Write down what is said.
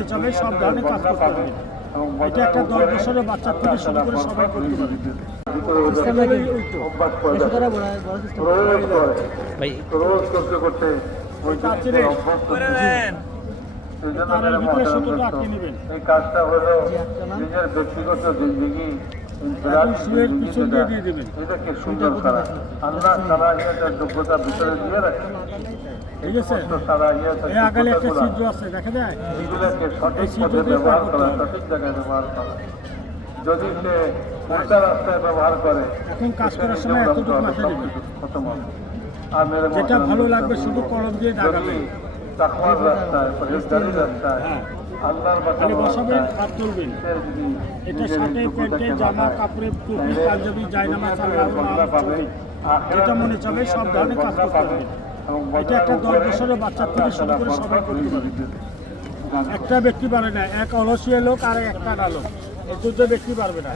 মনে চলে সব ধরনের কাজ করতে পারবে। এটা একটা 10 বছরের বাচ্চা থেকে শুরু করে সবাই করতে পারবে। এই কাজটা হলো নিজের ব্যক্তিগত জিন্দেগি পিছন দিয়ে দিয়ে দেবেন। এটাকে সুন্দর করা, আল্লাহ সালাহিয়াতের যোগ্যতা ভিতরে দিয়ে রাখে। ঠিক আছে, এই আগালে একটা ছিদ্র আছে দেখা যায়, এগুলোকে সঠিক পথে ব্যবহার করা, সঠিক জায়গায় ব্যবহার করা। যদি সে উল্টা রাস্তায় ব্যবহার করে, এখন কাজ করার সময় এতটুকু মাথায় নেবেন, খতম হবে। আর মেরে যেটা ভালো লাগবে শুধু কলম দিয়ে দাগাবেন, তাকওয়ার রাস্তায়, পরহেজগারির রাস্তায়, আল্লাহর খালি বাতা বসাবেন আর তুলবেন। এটা শার্টে, প্যান্টে, জামা কাপড়ে, টুপি, পাঞ্জাবি, জায়নামাজ, যেটা মনে চাবে সব ধরনের কাজ করতে পারবেন। এটা একটা 10 বছরের বাচ্চা থেকে শুরু করে সবাই করতে পারবে। একটা ব্যক্তি পারে না, এক অলসিয়া লোক আর একটা না লোক, এই দুটো ব্যক্তি পারবে না।